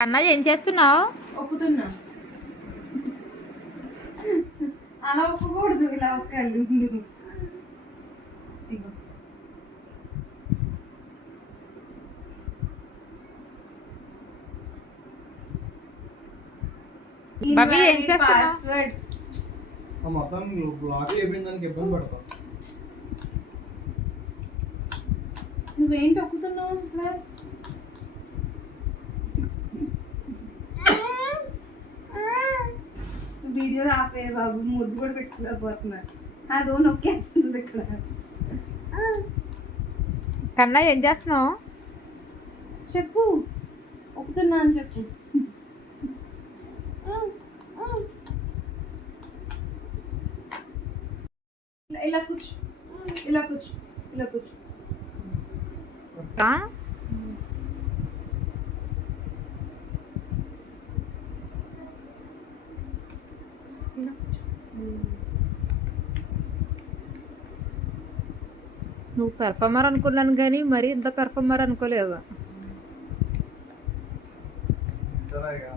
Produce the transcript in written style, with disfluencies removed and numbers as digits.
అన్న ఏం చేస్తున్నావు? ఒప్పుతున్నా. అలా ఒప్పుకూడదు, ఇలా ఒక్కాలి. బబీ ఏం చేస్తున్నావు? పాస్వర్డ్ మొత్తం బ్లాక్ అయిపోయింది, దానికి ఇబ్బంది పడతాం. నువ్వేంటి ఒప్పుతున్నావు? ఇట్లా వీడియో ఆపే బాబు, ముద్దు కూడా పెట్టుకోలేకపోతున్నా. అదో నొక్కేస్తుంది ఇక్కడ. కన్నా ఏం చేస్తున్నావు? చెప్పు, ఒప్పుతున్నా అని చెప్పు. ఇలా కూర్చో, ఇలా కూర్చో, ఇలా కూర్చో. ఆ? నువ్వు పెర్ఫార్మర్ అనుకున్నాను కానీ మరి ఇంత పెర్ఫార్మర్ అనుకోలేదు. సరేగా.